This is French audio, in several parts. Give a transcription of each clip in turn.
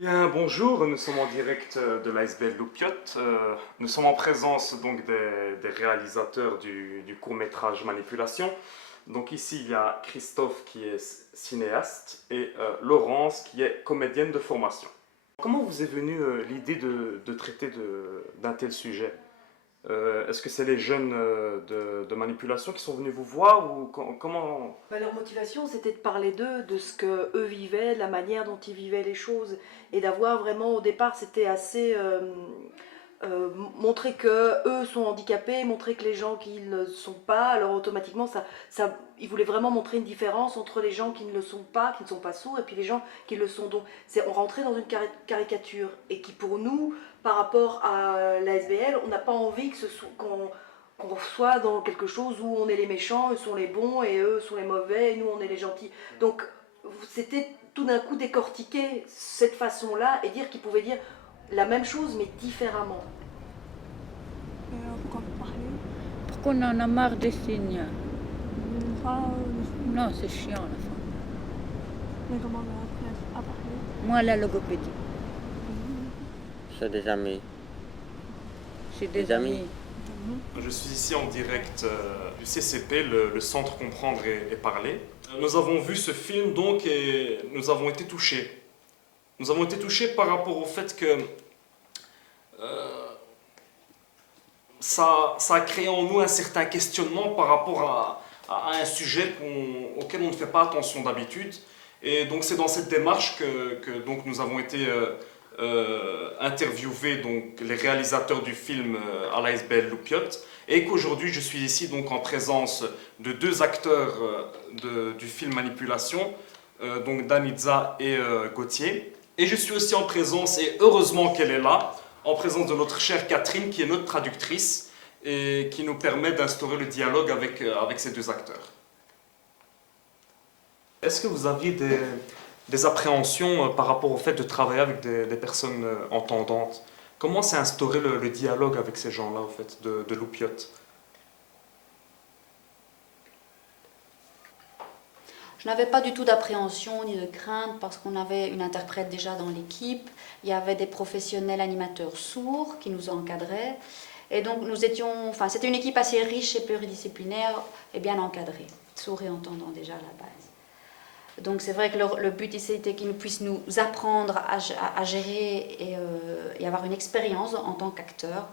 Bien, bonjour, nous sommes en direct de l'ASBL Loupiot. Nous sommes en présence donc des réalisateurs du court-métrage Manipulation. Donc ici, il y a Christophe qui est cinéaste et Laurence qui est comédienne de formation. Comment vous est venue l'idée de traiter d'un tel sujet? Est-ce que c'est les jeunes de Manipulation qui sont venus vous voir ou comment? Leur motivation, c'était de parler d'eux, de ce que eux vivaient, de la manière dont ils vivaient les choses, et d'avoir vraiment, au départ, c'était assez montrer que eux sont handicapés, montrer que les gens qui ne le sont pas, alors automatiquement, ils voulaient vraiment montrer une différence entre les gens qui ne le sont pas, qui ne sont pas sourds, et puis les gens qui le sont. Donc, on rentrait dans une caricature, et qui pour nous, par rapport à la SBL, on n'a pas envie que qu'on soit dans quelque chose où on est les méchants, eux sont les bons et eux sont les mauvais et nous on est les gentils. Donc c'était tout d'un coup décortiquer cette façon-là et dire qu'ils pouvaient dire la même chose mais différemment. Pourquoi vous parlez? Pourquoi on en a marre des signes? Pas, Non, c'est chiant la fin. mais comment on a appris à parler? Moi, la logopédie. C'est des amis. J'ai des Des amis. amis. Je suis ici en direct du CCP, le Centre Comprendre et Parler. Nous avons vu ce film donc et nous avons été touchés. Nous avons été touchés par rapport au fait que ça a créé en nous un certain questionnement par rapport à un sujet auquel on ne fait pas attention d'habitude. Et donc c'est dans cette démarche que donc nous avons été interviewer donc les réalisateurs du film à l'ASBL Loupiot et qu'aujourd'hui je suis ici donc en présence de deux acteurs du film Manipulation, donc Danitza et Gauthier. Et je suis aussi en présence, et heureusement qu'elle est là, en présence de notre chère Catherine qui est notre traductrice et qui nous permet d'instaurer le dialogue avec ces deux acteurs. Est-ce que vous aviez des appréhensions par rapport au fait de travailler avec des personnes entendantes? Comment s'est instauré le dialogue avec ces gens-là, au fait, de Loupiot? Je n'avais pas du tout d'appréhension ni de crainte parce qu'on avait une interprète déjà dans l'équipe. Il y avait des professionnels animateurs sourds qui nous encadraient. Et donc c'était une équipe assez riche et pluridisciplinaire et bien encadrée, sourds et entendants déjà à la base. Donc c'est vrai que le but ici était qu'ils puissent nous apprendre à gérer et avoir une expérience en tant qu'acteurs.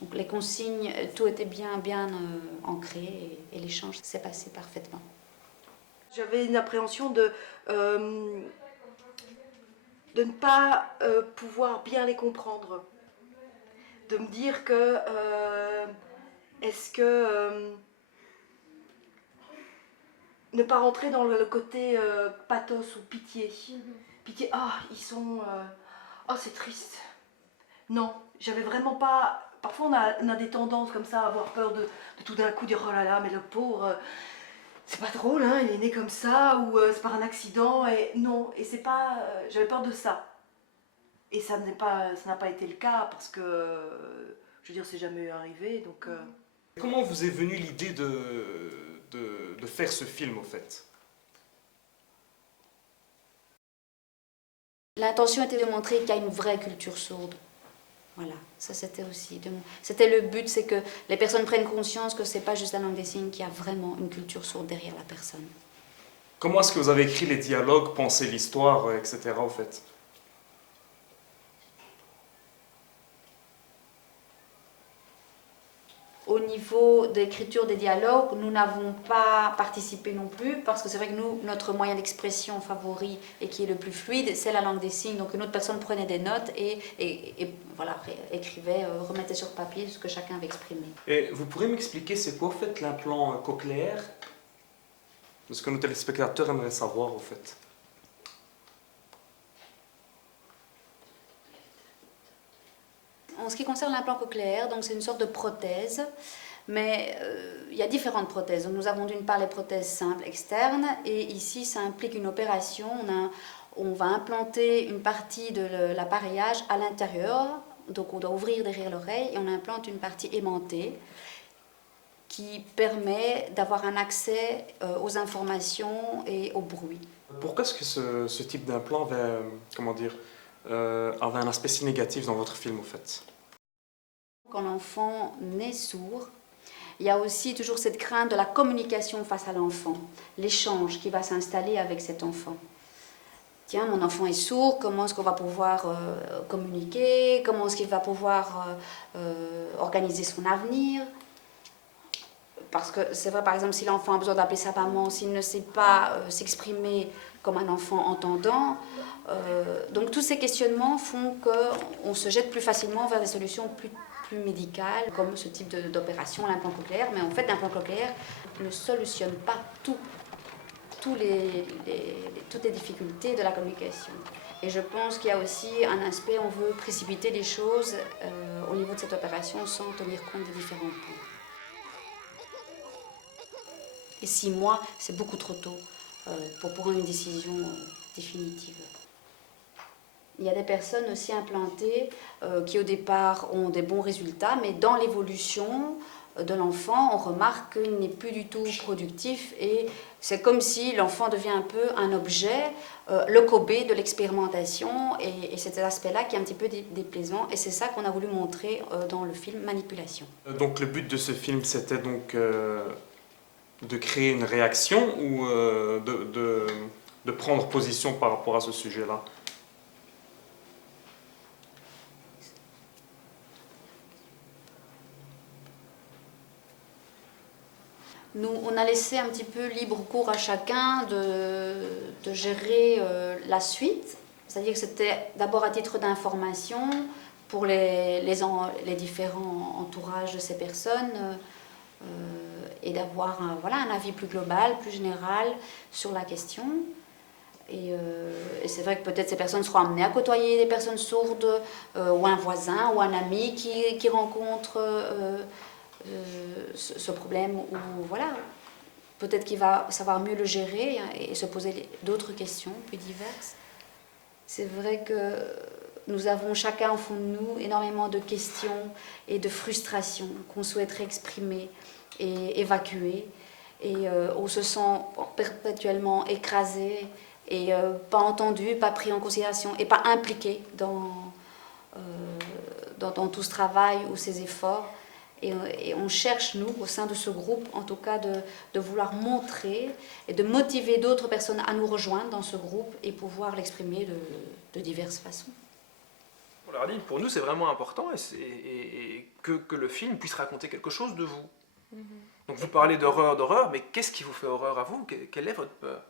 Donc les consignes, tout était bien ancré et l'échange s'est passé parfaitement. J'avais une appréhension de ne pas pouvoir bien les comprendre. De me dire que est-ce que ne pas rentrer dans le côté pathos ou pitié. Pitié, ils sont... c'est triste. Non, j'avais vraiment pas... Parfois on a des tendances comme ça à avoir peur de tout d'un coup dire oh là là, mais le pauvre, c'est pas drôle, hein, il est né comme ça, ou c'est par un accident, et non, et c'est pas... j'avais peur de ça. Et ça n'a pas été le cas, parce que, je veux dire, c'est jamais arrivé, donc... Comment vous est venue l'idée de faire ce film, au fait? L'intention était de montrer qu'il y a une vraie culture sourde. Voilà, ça c'était aussi. C'était le but, c'est que les personnes prennent conscience que c'est pas juste la langue des signes, qu'il y a vraiment une culture sourde derrière la personne. Comment est-ce que vous avez écrit les dialogues, pensé l'histoire, etc., au fait? Au niveau d'écriture des dialogues, nous n'avons pas participé non plus, parce que c'est vrai que nous, notre moyen d'expression favori et qui est le plus fluide, c'est la langue des signes. Donc une autre personne prenait des notes et voilà, écrivait, remettait sur papier ce que chacun avait exprimé. Et vous pourriez m'expliquer c'est quoi, au fait, l'implant cochléaire? Ce que nos téléspectateurs aimeraient savoir, au fait. En ce qui concerne l'implant cochléaire, donc c'est une sorte de prothèse, mais il y a différentes prothèses. Donc nous avons d'une part les prothèses simples externes, et ici ça implique une opération. On va implanter une partie de l'appareillage à l'intérieur, donc on doit ouvrir derrière l'oreille, et on implante une partie aimantée qui permet d'avoir un accès aux informations et au bruit. Pourquoi est-ce que ce type d'implant va, comment dire, avait un aspect si négatif dans votre film, au fait? Quand l'enfant naît sourd, il y a aussi toujours cette crainte de la communication face à l'enfant, l'échange qui va s'installer avec cet enfant. Tiens, mon enfant est sourd, comment est-ce qu'on va pouvoir communiquer, comment est-ce qu'il va pouvoir organiser son avenir? Parce que c'est vrai, par exemple, si l'enfant a besoin d'appeler sa maman, s'il ne sait pas s'exprimer comme un enfant entendant, donc tous ces questionnements font qu'on se jette plus facilement vers des solutions plus médicales, comme ce type d'opération, l'implant cochléaire. Mais en fait, l'implant cochléaire ne solutionne pas toutes les difficultés de la communication. Et je pense qu'il y a aussi un aspect, on veut précipiter les choses au niveau de cette opération sans tenir compte des différents points. Et 6 mois, c'est beaucoup trop tôt pour prendre une décision définitive. Il y a des personnes aussi implantées qui au départ ont des bons résultats, mais dans l'évolution de l'enfant, on remarque qu'il n'est plus du tout productif et c'est comme si l'enfant devient un peu un objet, le Kobe de l'expérimentation et c'est cet aspect-là qui est un petit peu déplaisant et c'est ça qu'on a voulu montrer dans le film Manipulation. Donc le but de ce film, c'était donc de créer une réaction ou de prendre position par rapport à ce sujet-là? Nous, on a laissé un petit peu libre cours à chacun de gérer la suite. C'est-à-dire que c'était d'abord à titre d'information pour les différents entourages de ces personnes et d'avoir un avis plus global, plus général sur la question. Et c'est vrai que peut-être ces personnes seront amenées à côtoyer des personnes sourdes ou un voisin ou un ami qui rencontre ce problème ou voilà, peut-être qu'il va savoir mieux le gérer et se poser d'autres questions plus diverses. C'est vrai que nous avons chacun au fond de nous énormément de questions et de frustrations qu'on souhaiterait exprimer et évacuer et on se sent perpétuellement écrasé et pas entendu, pas pris en considération et pas impliqué dans tout ce travail ou ces efforts. Et on cherche, nous, au sein de ce groupe, en tout cas, de vouloir montrer et de motiver d'autres personnes à nous rejoindre dans ce groupe et pouvoir l'exprimer de diverses façons. On leur a dit, pour nous, c'est vraiment important et que le film puisse raconter quelque chose de vous. Donc vous parlez d'horreur, mais qu'est-ce qui vous fait horreur à vous? Quelle est votre peur?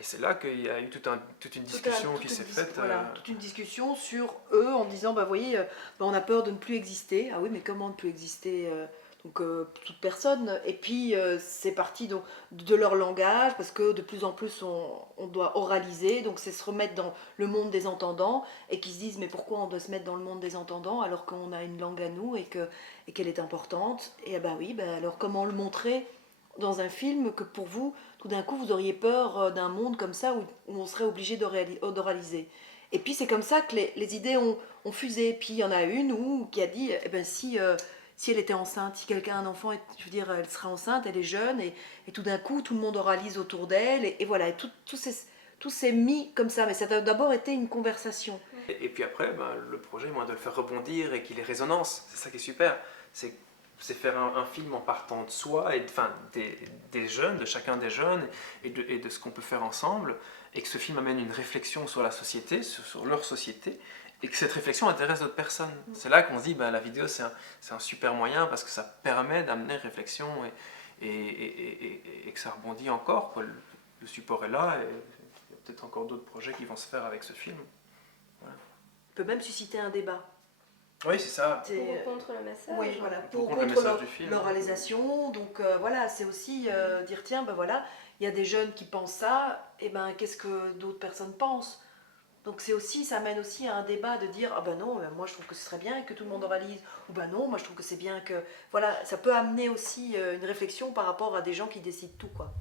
Et c'est là qu'il y a eu toute une discussion qui s'est faite. Voilà, toute une discussion sur eux en disant, bah voyez, on a peur de ne plus exister. Ah oui, mais comment ne plus exister toute personne. Et puis c'est parti donc, de leur langage, parce que de plus en plus on doit oraliser, donc c'est se remettre dans le monde des entendants, et qui se disent, mais pourquoi on doit se mettre dans le monde des entendants alors qu'on a une langue à nous et qu'elle est importante. Et ben oui, alors comment le montrer dans un film que pour vous, tout d'un coup, vous auriez peur d'un monde comme ça où on serait obligé d'oraliser. Et puis c'est comme ça que les idées ont fusé. Puis il y en a une qui a dit, eh ben, si elle était enceinte, si quelqu'un a un enfant, je veux dire, elle sera enceinte, elle est jeune, et tout d'un coup, tout le monde oralise autour d'elle, et voilà, et tout s'est mis comme ça. Mais ça a d'abord été une conversation. Et puis après, le projet, de le faire rebondir et qu'il ait résonance, c'est ça qui est super. C'est faire un film en partant de soi, et des jeunes, de chacun des jeunes, et de ce qu'on peut faire ensemble, et que ce film amène une réflexion sur la société, sur leur société, et que cette réflexion intéresse d'autres personnes. C'est là qu'on se dit, la vidéo, c'est un super moyen, parce que ça permet d'amener réflexion, et que ça rebondit encore, quoi. Le support est là, et il y a peut-être encore d'autres projets qui vont se faire avec ce film. Voilà. On peut même susciter un débat. Oui, c'est ça. Pour ou contre le message. Oui, voilà, Pour contre le message du film. L'oralisation. Donc voilà, c'est aussi dire, tiens, voilà, il y a des jeunes qui pensent ça, et qu'est-ce que d'autres personnes pensent? Donc c'est aussi, ça amène aussi à un débat de dire, ah ben non, moi je trouve que ce serait bien que tout le monde oralise, ou ben non, moi je trouve que c'est bien que... Voilà, ça peut amener aussi une réflexion par rapport à des gens qui décident tout, quoi.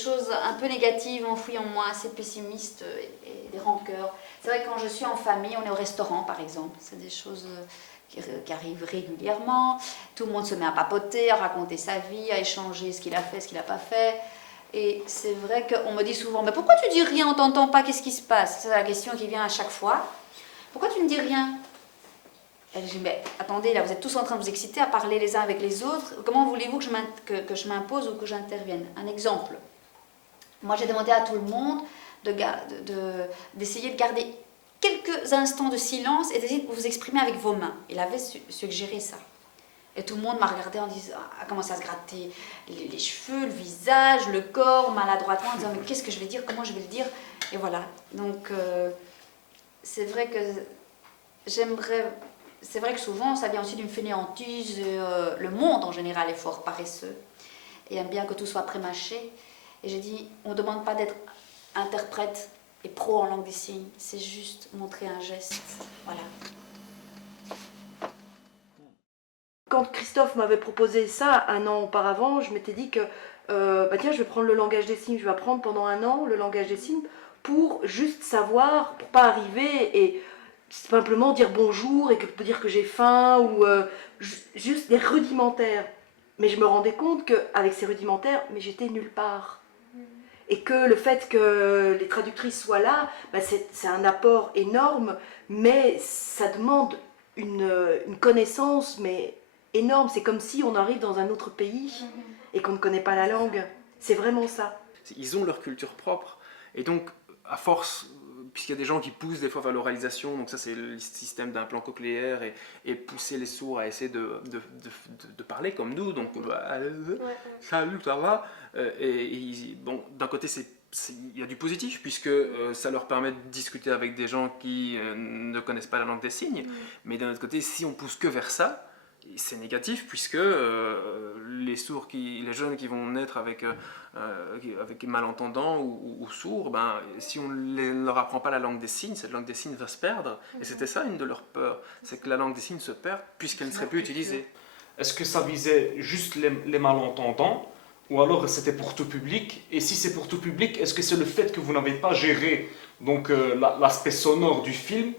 choses un peu négatives enfouies en moi, assez pessimistes et des rancœurs. C'est vrai que quand je suis en famille, on est au restaurant par exemple, c'est des choses qui arrivent régulièrement. Tout le monde se met à papoter, à raconter sa vie, à échanger ce qu'il a fait, ce qu'il n'a pas fait. Et c'est vrai qu'on me dit souvent, mais pourquoi tu dis rien, on t'entend pas, qu'est-ce qui se passe? C'est la question qui vient à chaque fois. Pourquoi tu ne dis rien? Elle dit, mais attendez, là vous êtes tous en train de vous exciter à parler les uns avec les autres. Comment voulez-vous que je m'impose ou que j'intervienne? Un exemple. Moi j'ai demandé à tout le monde d'essayer de garder quelques instants de silence et d'essayer de vous exprimer avec vos mains. Il avait suggéré ça. Et tout le monde m'a regardé en disant, a commencé à se gratter les cheveux, le visage, le corps, maladroitement, en disant, mais qu'est-ce que je vais dire, comment je vais le dire? Et voilà. Donc c'est vrai que c'est vrai que souvent ça vient aussi d'une fainéantise. Le monde en général est fort paresseux et aime bien que tout soit prémâché. Et j'ai dit, on ne demande pas d'être interprète et pro en langue des signes, c'est juste montrer un geste. Voilà. Quand Christophe m'avait proposé ça 1 an auparavant, je m'étais dit que bah tiens, je vais prendre le langage des signes, je vais apprendre pendant 1 an le langage des signes pour juste savoir, pour pas arriver et simplement dire bonjour et dire que j'ai faim ou juste des rudimentaires. Mais je me rendais compte qu'avec ces rudimentaires, mais j'étais nulle part. Et que le fait que les traductrices soient là, bah c'est un apport énorme, mais ça demande une connaissance mais énorme. C'est comme si on arrive dans un autre pays et qu'on ne connaît pas la langue. C'est vraiment ça. Ils ont leur culture propre. Et donc, à force, puisqu'il y a des gens qui poussent des fois vers l'oralisation, donc ça c'est le système d'implant cochléaire et pousser les sourds à essayer de parler comme nous, donc salut, ça va. Bon, d'un côté il y a du positif puisque ça leur permet de discuter avec des gens qui ne connaissent pas la langue des signes, mais d'un autre côté, si on pousse que vers ça, c'est négatif puisque les jeunes qui vont naître avec malentendants ou sourds, si on ne leur apprend pas la langue des signes, cette langue des signes va se perdre. Et c'était ça une de leurs peurs, c'est que la langue des signes se perde puisqu'elle ne serait plus utilisée. Est-ce que ça visait juste les malentendants ou alors c'était pour tout public? Et si c'est pour tout public, est-ce que c'est le fait que vous n'avez pas géré l'aspect sonore du film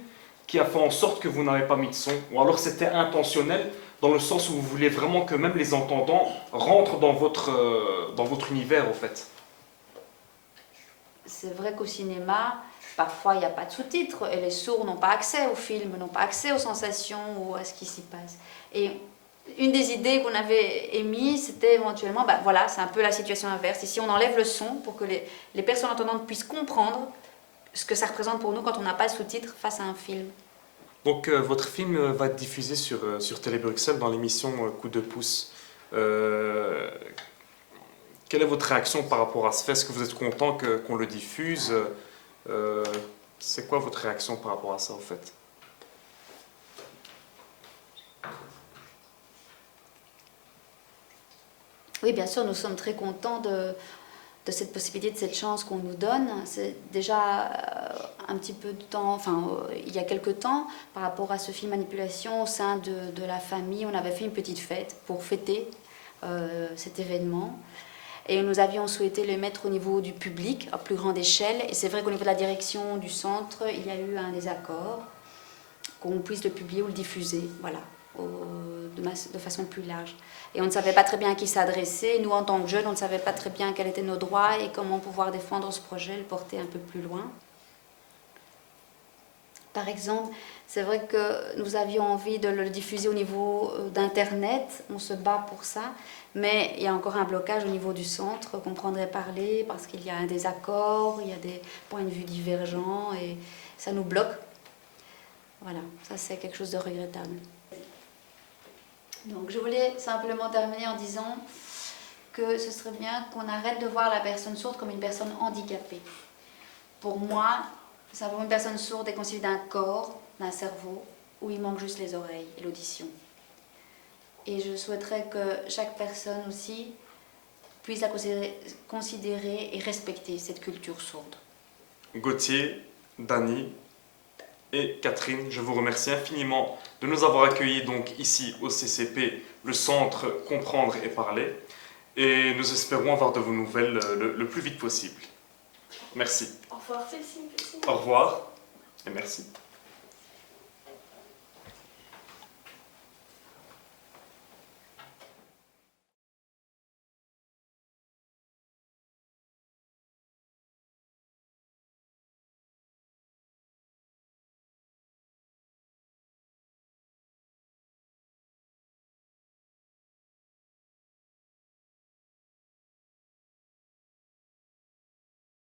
qui a fait en sorte que vous n'avez pas mis de son? Ou alors c'était intentionnel dans le sens où vous voulez vraiment que même les entendants rentrent dans votre univers, au fait? C'est vrai qu'au cinéma, parfois il n'y a pas de sous-titres et les sourds n'ont pas accès au film, n'ont pas accès aux sensations ou à ce qui s'y passe. Et une des idées qu'on avait émises, c'était éventuellement, voilà, c'est un peu la situation inverse. Ici, on enlève le son pour que les personnes entendantes puissent comprendre ce que ça représente pour nous quand on n'a pas de sous-titres face à un film. Donc votre film va être diffusé sur Télé Bruxelles dans l'émission Coup de pouce. Quelle est votre réaction par rapport à ce fait? Est-ce que vous êtes content qu'on le diffuse? C'est quoi votre réaction par rapport à ça, en fait? Oui, bien sûr, nous sommes très contents de cette possibilité, de cette chance qu'on nous donne. C'est déjà un petit peu de temps, il y a quelques temps, par rapport à ce film Manipulation, au sein de la famille, on avait fait une petite fête pour fêter cet événement. Et nous avions souhaité le mettre au niveau du public, à plus grande échelle. Et c'est vrai qu'au niveau de la direction du centre, il y a eu un désaccord, qu'on puisse le publier ou le diffuser, voilà, de façon plus large. Et on ne savait pas très bien à qui s'adresser. Nous, en tant que jeunes, on ne savait pas très bien quels étaient nos droits et comment pouvoir défendre ce projet, le porter un peu plus loin. Par exemple, c'est vrai que nous avions envie de le diffuser au niveau d'Internet. On se bat pour ça. Mais il y a encore un blocage au niveau du centre qu'on prendrait parler parce qu'il y a un désaccord, il y a des points de vue divergents et ça nous bloque. Voilà, ça c'est quelque chose de regrettable. Donc je voulais simplement terminer en disant que ce serait bien qu'on arrête de voir la personne sourde comme une personne handicapée. Pour moi, simplement une personne sourde est constituée d'un corps, d'un cerveau, où il manque juste les oreilles et l'audition. Et je souhaiterais que chaque personne aussi puisse la considérer et respecter cette culture sourde. Gauthier, Dany et Catherine, je vous remercie infiniment de nous avoir accueillis donc ici au CCP, le centre Comprendre et Parler. et nous espérons avoir de vos nouvelles le plus vite possible. Merci. Au revoir, Cécile. Au revoir et merci.